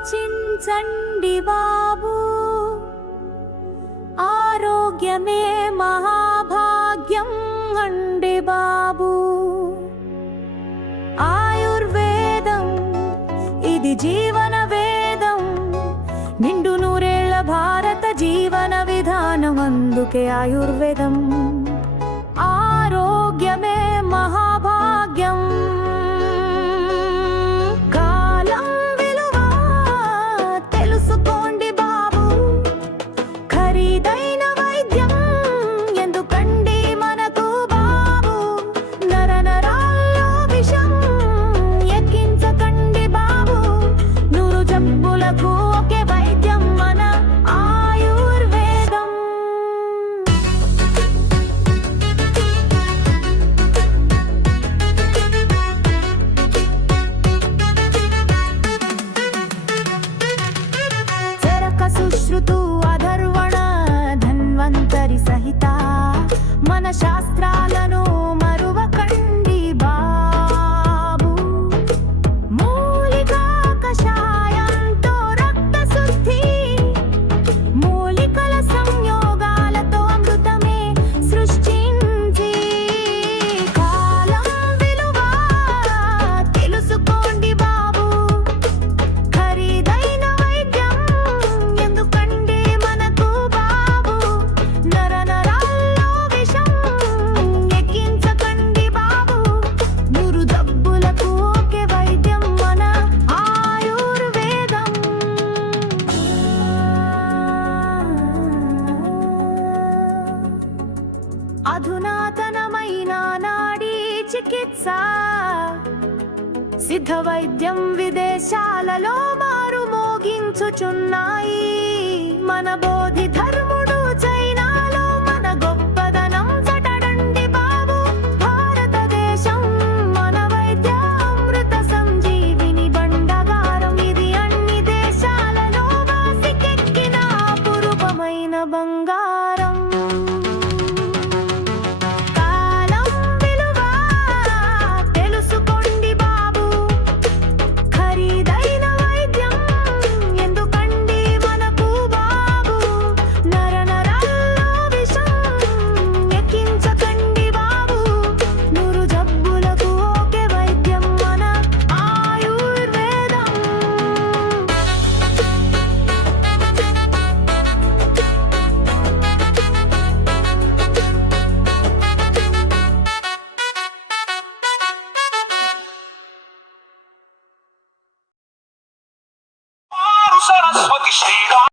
ఆలోచించండి బాబు. ఆరోగ్యమే మహాభాగ్యం అండి బాబు. ఆయుర్వేదం ఇది జీవన వేదం. నిండు నూరేళ్ళ భారత జీవన విధానం అందుకే ఆయుర్వేదం. na అధునాతనమైన నాడీ చికిత్స. సిద్ధ వైద్యం విదేశాలలో మారు మోగించుచున్నాయి మన బోధి Steve.